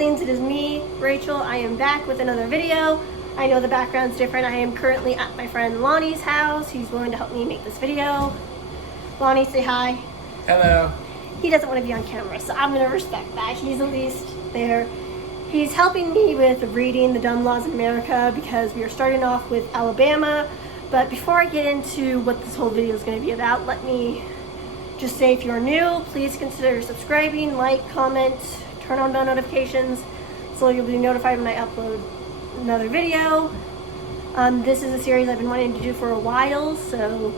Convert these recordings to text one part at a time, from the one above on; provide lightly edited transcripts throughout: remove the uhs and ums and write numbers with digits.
siblings, it is me, Rachel. I am back with another video. I know the background's different. I am currently at my friend Lonnie's house. He's willing to help me make this video. Lonnie, say hi. Hello. He doesn't want to be on camera, so I'm going to respect that. He's at least there. He's helping me with reading the dumb laws in America because we are starting off with Alabama. But before I get into what this whole video is going to be about, let me just say if you're new, please consider subscribing, like, comment, turn on bell notifications so you'll be notified when I upload another video. This is a series I've been wanting to do for a while, so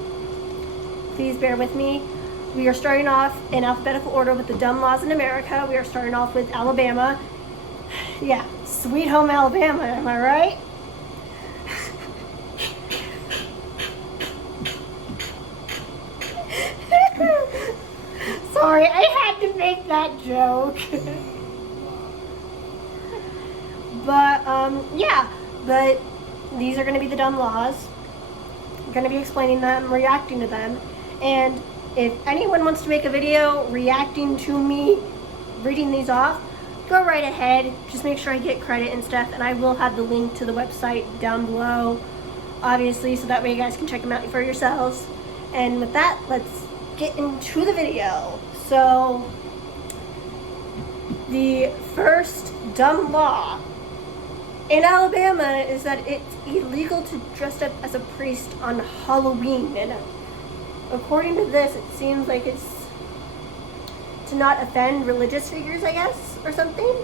please bear with me. We are starting off in alphabetical order with the dumb laws in America. We are starting off with Alabama. Yeah, sweet home Alabama, am I right? Sorry, I had to make that joke. But, but these are going to be the dumb laws. I'm going to be explaining them, reacting to them. And if anyone wants to make a video reacting to me reading these off, go right ahead. Just make sure I get credit and stuff. And I will have the link to the website down below, obviously, so that way you guys can check them out for yourselves. And with that, let's get into the video. So, the first dumb law in Alabama is that it's illegal to dress up as a priest on Halloween. And according to this, it seems like it's to not offend religious figures, I guess, or something.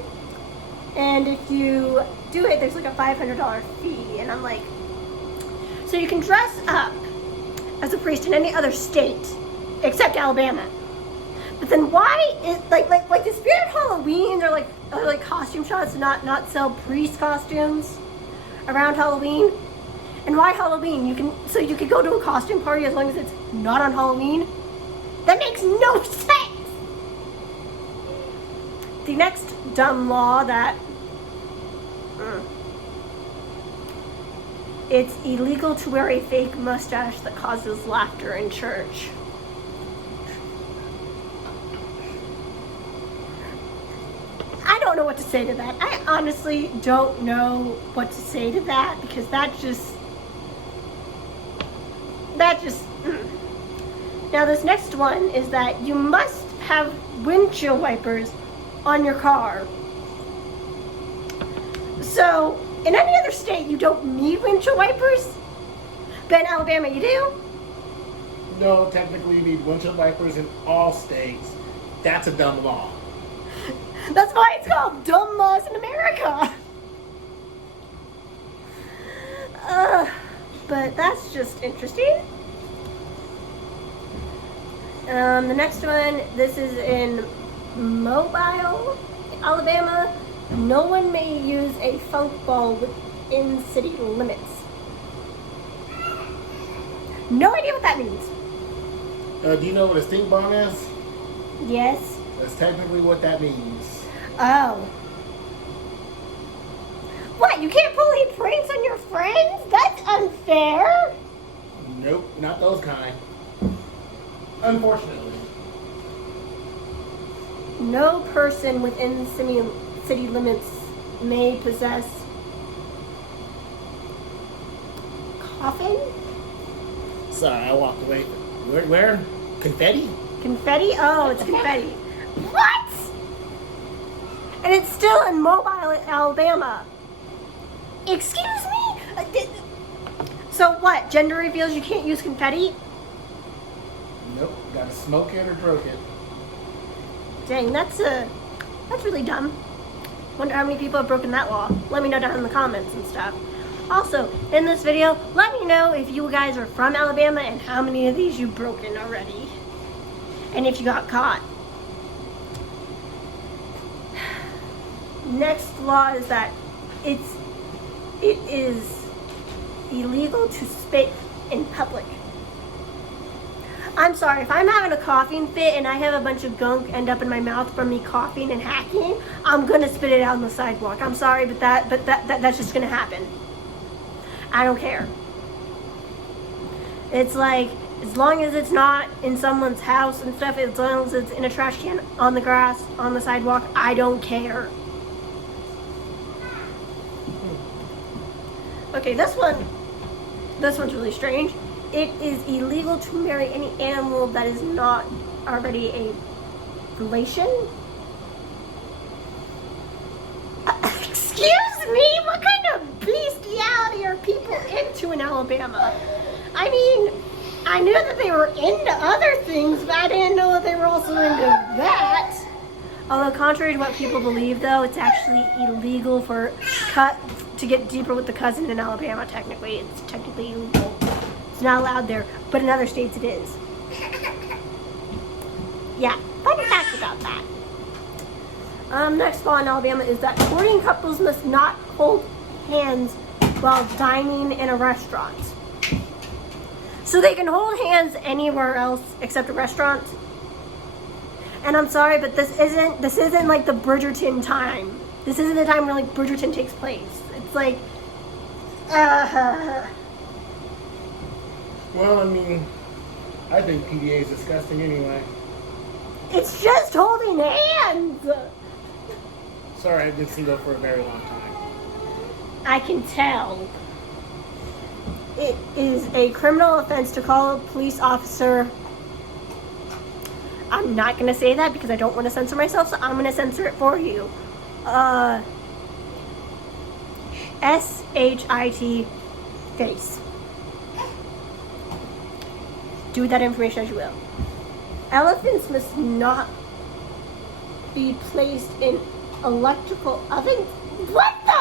And if you do it, there's like a $500 fee. And I'm like, so you can dress up as a priest in any other state except Alabama. But then why is like the spirit of Halloween or like costume shops not sell priest costumes around Halloween? And why Halloween? You could go to a costume party as long as it's not on Halloween? That makes no sense. The next dumb law that it's illegal to wear a fake mustache that causes laughter in church. I don't know what to say to that. I honestly don't know what to say to that because that just. Now this next one is that you must have windshield wipers on your car. So, in any other state, you don't need windshield wipers, but in Alabama, you do? No, technically you need windshield wipers in all states. That's a dumb law. That's why it's called Dumb Laws in America. But that's just interesting. The next one, this is in Mobile, Alabama. No one may use a funk ball within city limits. No idea what that means. Do you know what a stink bomb is? Yes. That's technically what that means. Oh. What, you can't pull any pranks on your friends? That's unfair. Nope, not those kind. Unfortunately. No person within city limits may possess coffin? Sorry, I walked away. Where? Confetti? Confetti? Oh, it's confetti. What? And it's still in Mobile, Alabama. Excuse me? So what? Gender reveals you can't use confetti? Nope. Gotta smoke it or broke it. Dang, that's really dumb. Wonder how many people have broken that law. Let me know down in the comments and stuff. Also, in this video, let me know if you guys are from Alabama and how many of these you've broken already. And if you got caught. Next law is that it is illegal to spit in public. I'm sorry, if I'm having a coughing fit and I have a bunch of gunk end up in my mouth from me coughing and hacking, I'm gonna spit it out on the sidewalk. I'm sorry, but that's just gonna happen. I don't care. It's like, as long as it's not in someone's house and stuff, as long as it's in a trash can, on the grass, on the sidewalk, I don't care. Okay, this one's really strange. It is illegal to marry any animal that is not already a relation. Excuse me? What kind of bestiality are people into in Alabama? I mean, I knew that they were into other things, but I didn't know that they were also into that. Although, contrary to what people believe, though, it's actually illegal to get deeper with the cousin in Alabama. Technically, it's technically illegal. It's not allowed there, but in other states it is. Yeah, fun fact about that. Next law in Alabama is that courting couples must not hold hands while dining in a restaurant. So they can hold hands anywhere else except a restaurant. And I'm sorry, but this isn't like the Bridgerton time. This isn't the time where like Bridgerton takes place. It's like, Well, I mean, I think PDA is disgusting anyway. it's just holding hands. Sorry, I've been single for a very long time. I can tell. It is a criminal offense to call a police officer. I'm not going to say that because I don't want to censor myself, so I'm going to censor it for you. S-H-I-T face. Do with that information as you will. Elephants must not be placed in electrical ovens. What the?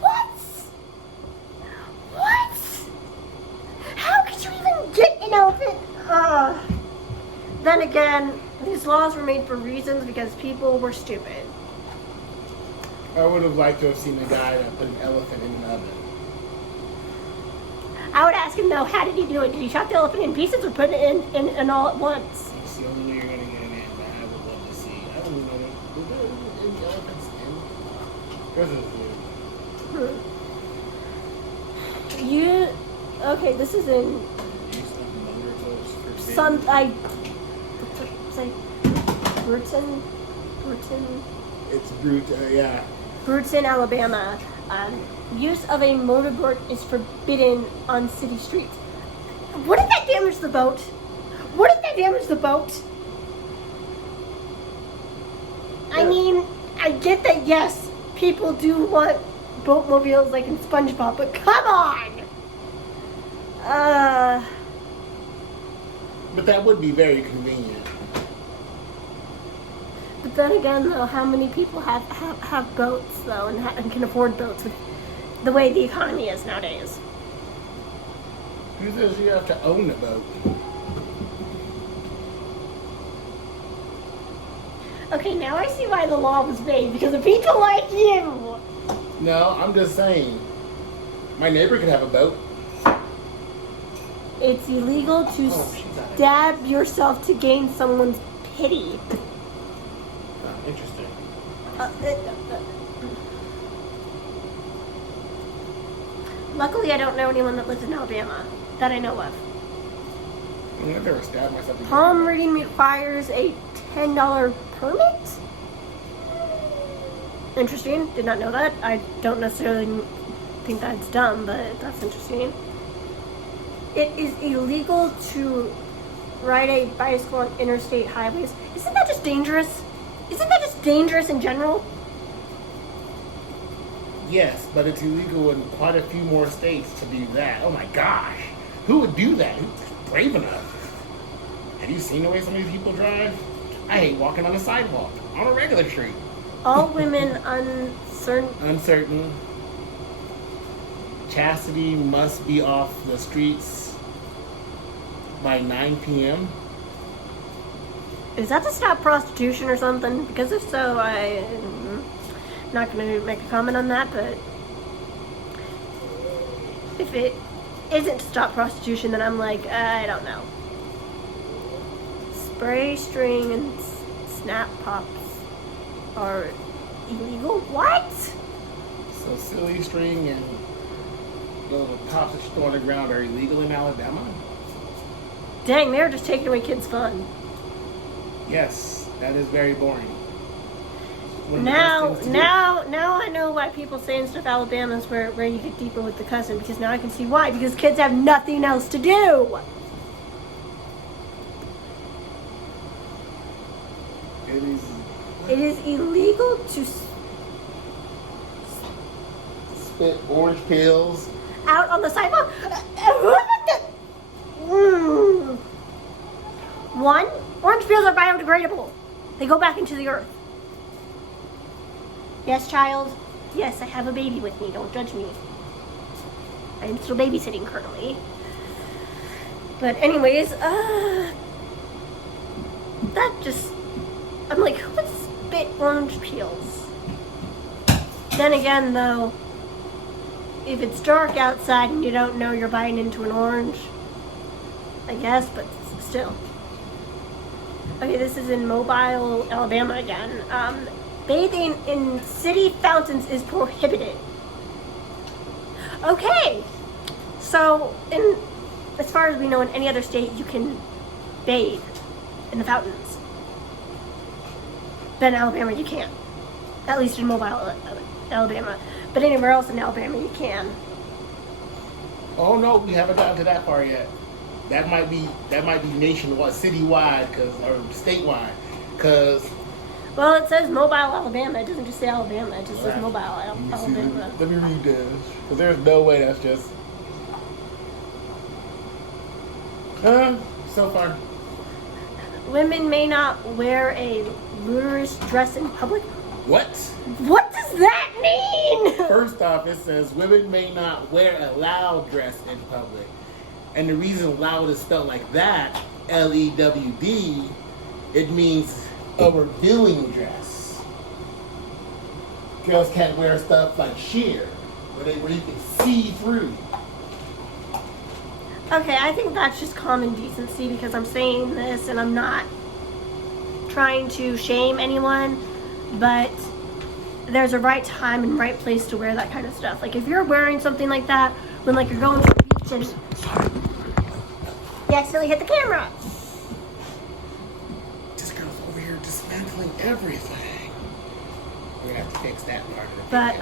What? How could you even get an elephant? Then again, these laws were made for reasons because people were stupid. I would have liked to have seen the guy that put an elephant in an oven. I would ask him though, how did he do it? Did he chop the elephant in pieces or put it in all at once? It's the only way you're going to get an ant that I would love to see. I don't know. Is there elephants in? Because of Okay, this is in Burton. It's brute, yeah. Burton, Alabama. Use of a motorboat is forbidden on city streets. What if that damaged the boat? I mean, I get that, yes, people do want boatmobiles like in SpongeBob, but come on! But that would be very convenient. But then again, though, how many people have boats, though, and can afford boats with the way the economy is nowadays? Who says you have to own a boat? Okay, now I see why the law was made, because of people like you! No, I'm just saying. My neighbor could have a boat. It's illegal to stab yourself to gain someone's pity. Interesting. Luckily, I don't know anyone that lives in Alabama that I know of. I've never stabbed myself. Palm reading requires a $10 permit? Interesting. Did not know that. I don't necessarily think that's dumb, but that's interesting. It is illegal to ride a bicycle on interstate highways. Isn't that just dangerous? Isn't that just dangerous in general? Yes, but it's illegal in quite a few more states to do that. Oh my gosh. Who would do that? Who's brave enough? Have you seen the way some of these people drive? I hate walking on a sidewalk, on a regular street. All women Uncertain. Chastity must be off the streets by 9 p.m. Is that to stop prostitution or something? Because if so, I'm not going to make a comment on that, but if it isn't to stop prostitution, then I'm like, I don't know. Spray, string, and snap pops are illegal? What? So silly string and little pops that you throw on the ground are illegal in Alabama? Dang, they're just taking away kids' fun. Yes, that is very boring. one of the best things to do. Now I know why people say in stuff Alabama is where you get deeper with the cousin, because now I can see why. Because kids have nothing else to do. It is illegal to spit orange peels. out on the sidewalk. One, orange peels are biodegradable. They go back into the earth. Yes, child. Yes, I have a baby with me. Don't judge me. I am still babysitting currently. But anyways, that just... I'm like, who would spit orange peels? Then again, though, if it's dark outside and you don't know you're biting into an orange, I guess, but still. Okay, this is in Mobile, Alabama again. Bathing in city fountains is prohibited. Okay, so as far as we know, in any other state, you can bathe in the fountains. But in Alabama, you can't. At least in Mobile, Alabama. But anywhere else in Alabama, you can. Oh no, we haven't gotten to that part yet. That might be nationwide, citywide, or statewide, because. Well, it says Mobile, Alabama. It doesn't just say Alabama. It just says Mobile, Alabama. Let me read this, because there's no way that's just. So far. Women may not wear a luminous dress in public. What? What does that mean? First off, it says women may not wear a loud dress in public. And the reason loud is spelled like that, L-E-W-D, it means a revealing dress. Girls can't wear stuff like sheer, where you can see through. Okay, I think that's just common decency, because I'm saying this and I'm not trying to shame anyone, but there's a right time and right place to wear that kind of stuff. Like if you're wearing something like that when like you're going to the beach and you accidentally hit the camera. This girl's over here dismantling everything. We're gonna have to fix that part of it. But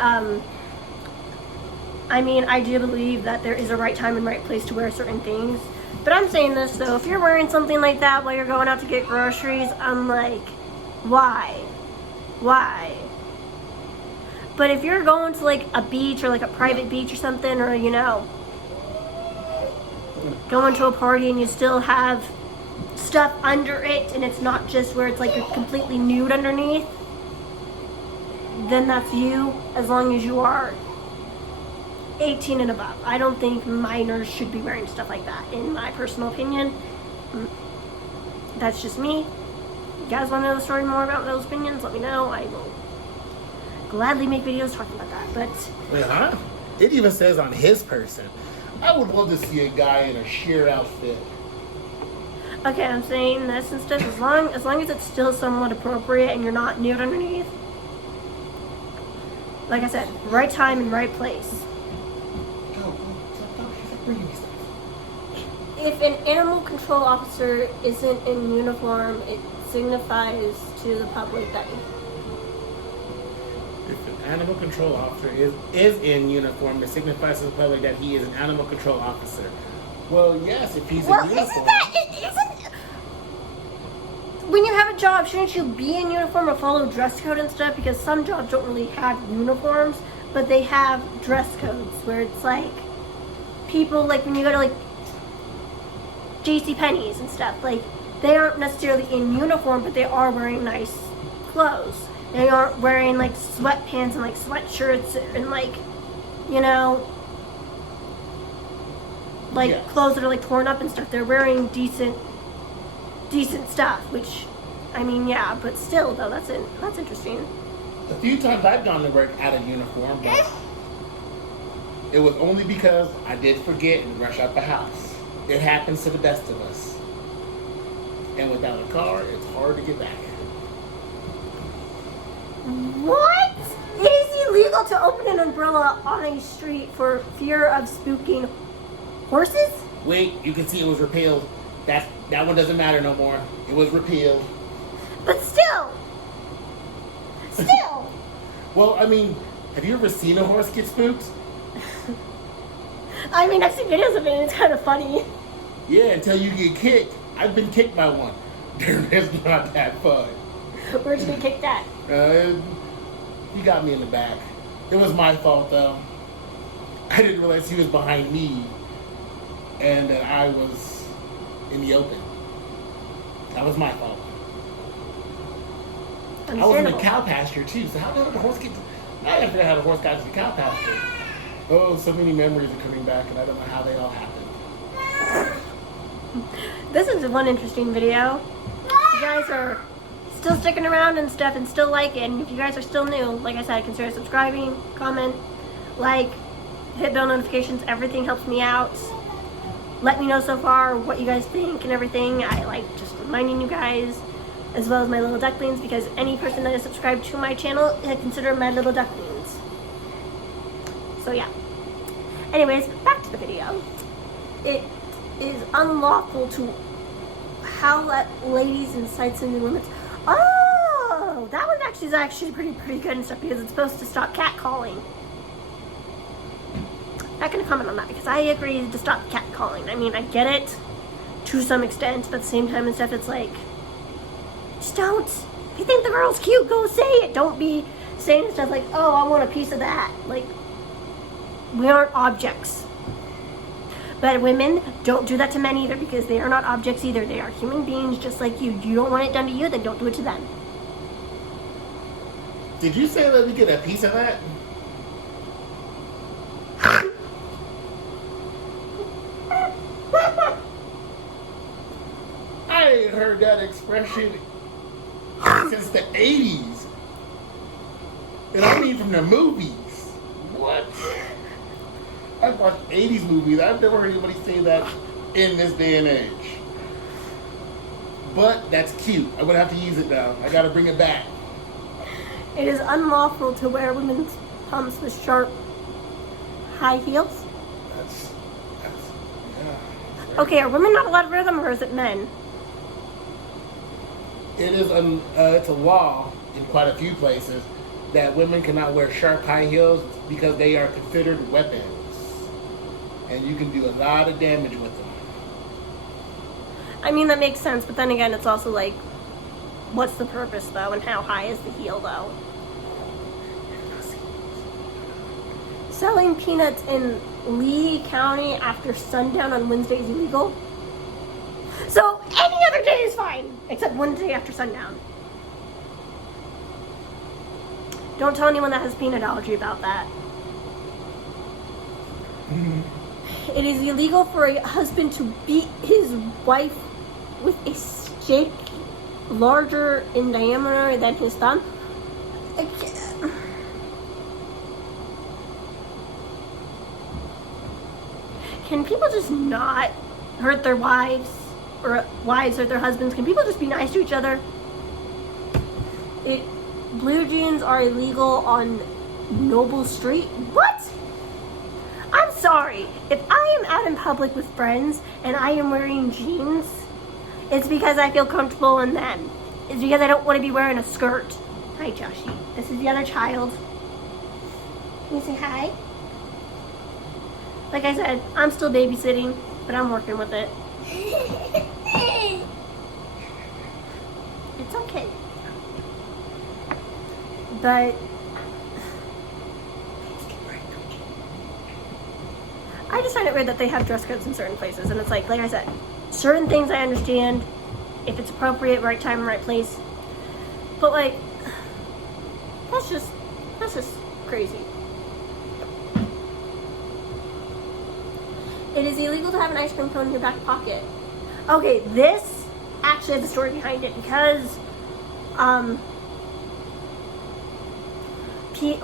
I mean, I do believe that there is a right time and right place to wear certain things. But I'm saying this though, if you're wearing something like that while you're going out to get groceries, I'm like, why? Why? But if you're going to like a beach or like a private beach or something, or you know, going to a party and you still have stuff under it and it's not just where it's like you're completely nude underneath, then that's you, as long as you are 18 and above. I don't think minors should be wearing stuff like that, in my personal opinion. That's just me. You guys want to know the story more about those opinions? Let me know. I will gladly make videos talking about that. But wait, huh? It even says on his person. I would love to see a guy in a sheer outfit. okay, I'm saying this and stuff, as long as it's still somewhat appropriate and you're not nude underneath. Like I said, right time and right place. If an animal control officer isn't in uniform, it signifies to the public that... If an animal control officer is in uniform, it signifies to the public that he is an animal control officer. Well, yes, if he's in uniform. When you have a job, shouldn't you be in uniform or follow dress code and stuff? Because some jobs don't really have uniforms, but they have dress codes where it's like people, like when you go to like JCPenney's and stuff, like they aren't necessarily in uniform, but they are wearing nice clothes. They aren't wearing like sweatpants and like sweatshirts and like, you know, like clothes that are like torn up and stuff. They're wearing decent stuff, which, I mean, yeah, but still though, that's interesting. A few times I've gone to work out of uniform, but it was only because I did forget and rush out the house. It happens to the best of us. And without a car, it's hard to get back. What? It is illegal to open an umbrella on a street for fear of spooking horses? Wait, you can see it was repealed. That one doesn't matter no more. It was repealed. But still, Well, I mean, have you ever seen a horse get spooked? I mean, I've seen videos of it and it's kind of funny. Yeah, until you get kicked. I've been kicked by one. It's not that fun. Where'd you get kicked at? He got me in the back. It was my fault, though. I didn't realize he was behind me and that I was in the open. That was my fault. I was in a cow pasture, too, so how did the horse get to... I gotta figure out how the horse got to the cow pasture. Oh, so many memories are coming back, and I don't know how they all happened. This is one interesting video. You guys are still sticking around and stuff and still like it. And if you guys are still new, like I said, consider subscribing, comment, like, hit bell notifications. Everything helps me out. Let me know so far what you guys think and everything. I like just reminding you guys, as well as my little ducklings, because any person that is subscribed to my channel, I consider my little ducklings. So yeah. Anyways, back to the video. It is unlawful to howl at ladies and sights and limits. Oh, that one is actually pretty good and stuff, because it's supposed to stop catcalling. Not gonna comment on that because I agree to stop catcalling. I mean, I get it to some extent, but at the same time and stuff, it's like, just don't. If you think the girl's cute, go say it. Don't be saying stuff like, oh, I want a piece of that. Like, we aren't objects. But women, don't do that to men either, because they are not objects either. They are human beings just like you. You don't want it done to you, then don't do it to them. Did you say let me get a piece of that? I ain't heard that expression since the 80s. And I mean from the movies. What? I've watched 80s movies. I've never heard anybody say that in this day and age. But that's cute. I'm going to have to use it now. I got to bring it back. It is unlawful to wear women's pumps with sharp high heels. That's yeah. Okay, are women not allowed to wear them, or is it men? It is it's a law in quite a few places that women cannot wear sharp high heels because they are considered weapons. And you can do a lot of damage with them. I mean, that makes sense, but then again, it's also like, what's the purpose, though, and how high is the heel, though? Selling peanuts in Lee County after sundown on Wednesday is illegal. So, any other day is fine, except Wednesday after sundown. Don't tell anyone that has peanut allergy about that. It is illegal for a husband to beat his wife with a stick larger in diameter than his thumb. Can people just not hurt their wives or hurt their husbands? Can people just be nice to each other? Blue jeans are illegal on Noble Street. What? I'm sorry. If I am out in public with friends and I am wearing jeans, it's because I feel comfortable in them. It's because I don't want to be wearing a skirt. Hi, Joshie. This is the other child. Can you say hi? Like I said, I'm still babysitting, but I'm working with it. It's okay. But I just find it weird that they have dress codes in certain places, and it's like I said, certain things I understand if it's appropriate, right time, right place. But like, that's just crazy. It is illegal to have an ice cream cone in your back pocket. Okay, this actually has a story behind it, because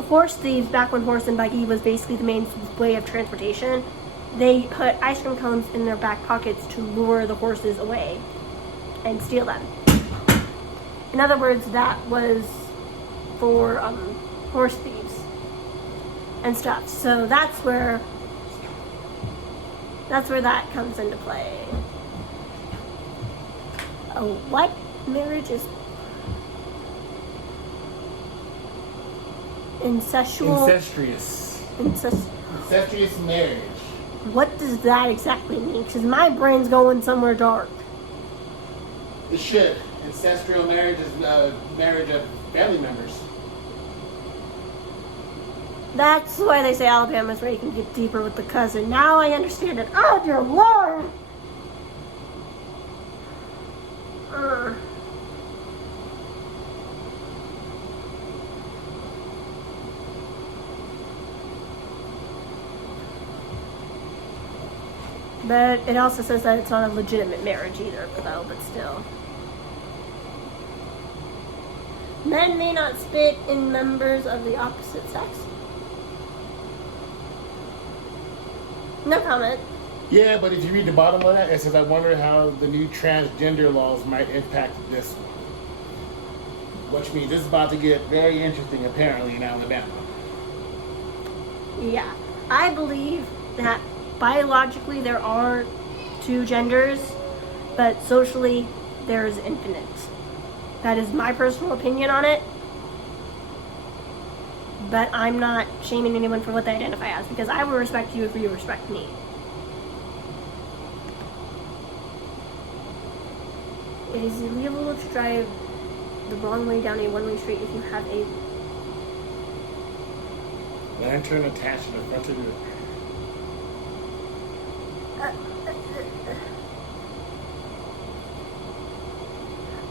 horse thieves, back when horse and buggy was basically the main way of transportation, they put ice cream cones in their back pockets to lure the horses away and steal them. In other words, that was for horse thieves and stuff. So that's where that comes into play. Oh, what? Marriage is Incestuous marriage. What does that exactly mean? Because my brain's going somewhere dark. It should. Ancestral marriage is marriage of family members. That's why they say Alabama's where you can get deeper with the cousin. Now I understand it. Oh, dear Lord! But it also says that it's not a legitimate marriage either, though, but still. Men may not spit in members of the opposite sex. No comment. Yeah, but if you read the bottom of that, it says, I wonder how the new transgender laws might impact this one. Which means this is about to get very interesting, apparently, in Alabama. Yeah. I believe that biologically there are two genders, but socially there is infinite. That is my personal opinion on it. But I'm not shaming anyone for what they identify as, because I will respect you if you respect me. It is illegal to drive the wrong way down a one-way street if you have a lantern attached to the front of your...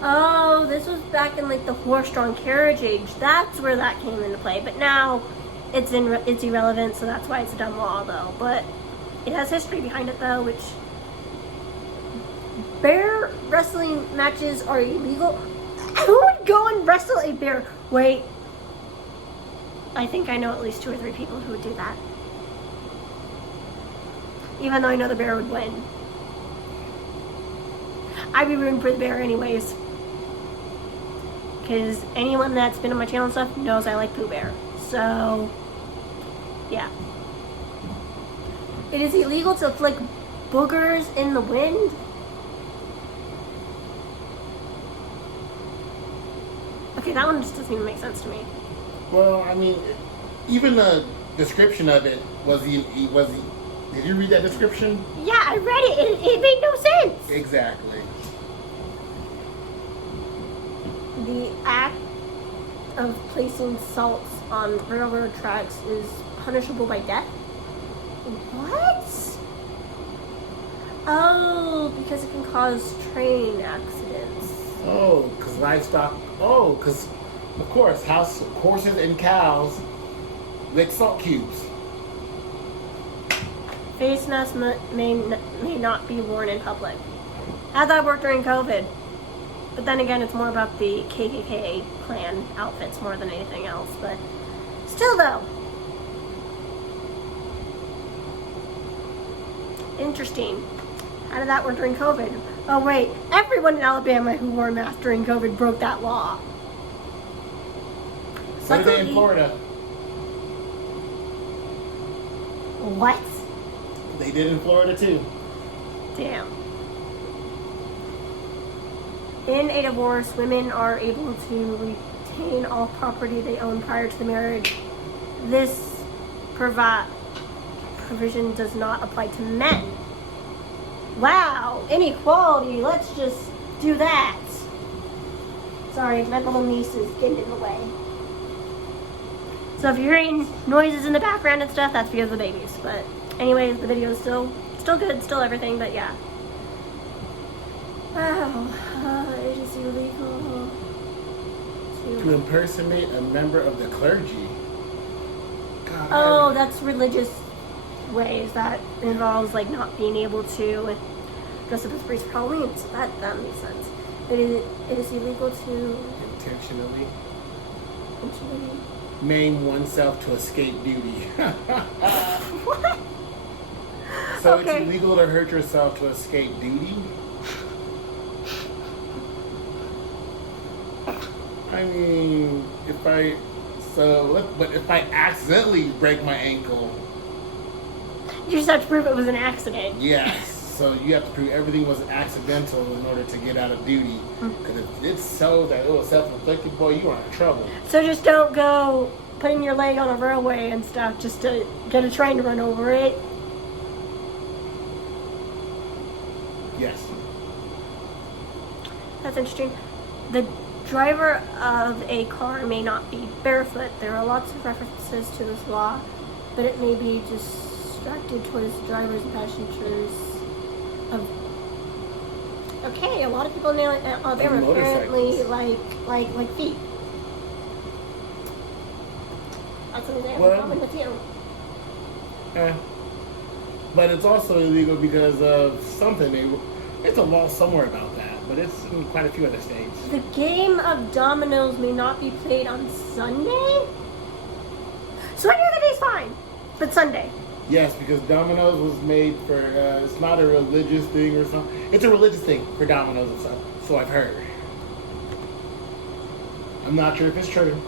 Oh, this was back in like the horse-drawn carriage age. That's where that came into play. But now it's irrelevant, so that's why it's a dumb law, though. But it has history behind it, though, which bear wrestling matches are illegal. Who would go and wrestle a bear? Wait, I think I know at least 2 or 3 people who would do that. Even though I know the bear would win. I'd be rooting for the bear anyways. Because anyone that's been on my channel and stuff knows I like Pooh Bear. So, yeah. It is illegal to flick boogers in the wind. Okay, that one just doesn't even make sense to me. Well, I mean, even the description of it did you read that description? Yeah, I read it. It made no sense. Exactly. The act of placing salts on railroad tracks is punishable by death? What? Oh, because it can cause train accidents. Oh, because livestock... Oh, because, of course, horses and cows lick salt cubes. Face masks may not be worn in public. How'd that work during COVID? But then again, it's more about the KKK clan outfits more than anything else. But still, though. Interesting. How did that work during COVID? Oh, wait. Everyone in Alabama who wore a mask during COVID broke that law. So did they in Florida. What? They did in Florida, too. Damn. In a divorce, women are able to retain all property they own prior to the marriage. This provision does not apply to men. Wow, inequality. Let's just do that. Sorry, my little niece is getting in the way. So if you're hearing noises in the background and stuff, that's because of the babies. But anyways, the video is still good, still everything, but yeah. Wow, it is illegal to impersonate a member of the clergy. God. Oh, that's religious ways. That involves like not being able to dress up as a priest for Halloween, so that makes sense. But it is illegal to intentionally maim oneself to escape duty. What? So okay. It's illegal to hurt yourself to escape duty? I mean, if I accidentally break my ankle, you just have to prove it was an accident. Yes. So you have to prove everything was accidental in order to get out of duty. Because if it's so that it was self-inflicted, boy, you are in trouble. So just don't go putting your leg on a railway and stuff just to get a train to run over it. Yes. That's interesting. The driver of a car may not be barefoot. There are lots of references to this law, but it may be distracted towards drivers and passengers of. Okay, a lot of people in Alabama And apparently motorcycles. like feet. That's something they have in Well- common with you. But it's also illegal because of something. It's a law somewhere about that, but it's in quite a few other states. The game of dominoes may not be played on Sunday? So any other day's fine, but Sunday. Yes, because Domino's was made for, it's not a religious thing or something. It's a religious thing for Domino's and stuff, so I've heard. I'm not sure if it's true,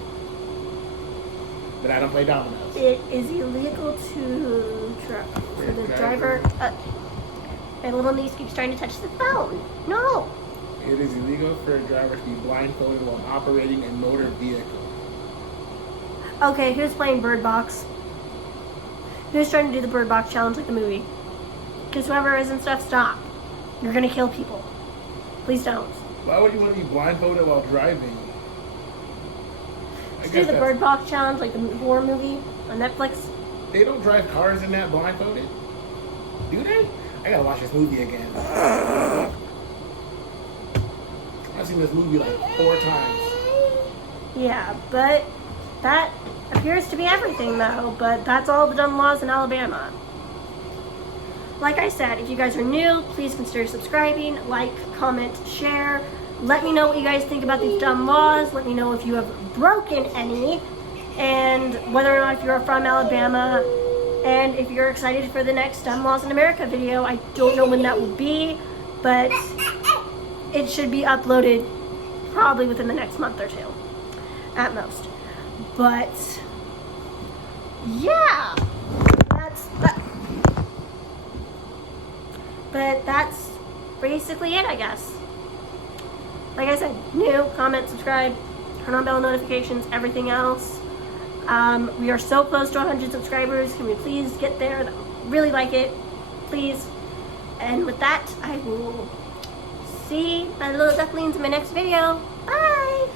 but I don't play Domino's. It is illegal to for the driver. My little niece keeps trying to touch the phone. No. It is illegal for a driver to be blindfolded while operating a motor vehicle. Okay, who's playing Bird Box? Who's trying to do the Bird Box challenge like the movie? Because whoever is and stuff, stop. You're gonna kill people. Please don't. Why would you want to be blindfolded while driving? Let's do the Bird Box challenge like the horror movie on Netflix. They don't drive cars in that blindfolded? Do they? I gotta watch this movie again. I've seen this movie like 4 times. Yeah, but that appears to be everything though, but that's all the dumb laws in Alabama. Like I said, if you guys are new, please consider subscribing, like, comment, share. Let me know what you guys think about these dumb laws. Let me know if you have broken any, and whether or not if you're from Alabama, and if you're excited for the next Dumb Laws in America video. I don't know when that will be, but it should be uploaded probably within the next month or 2 at most. But yeah, that's that. But that's basically it, I guess. Like I said, new, comment, subscribe, turn on bell notifications, everything else. We are so close to 100 subscribers. Can we please get there? I really like it. Please. And with that, I will see my little ducklings in my next video. Bye!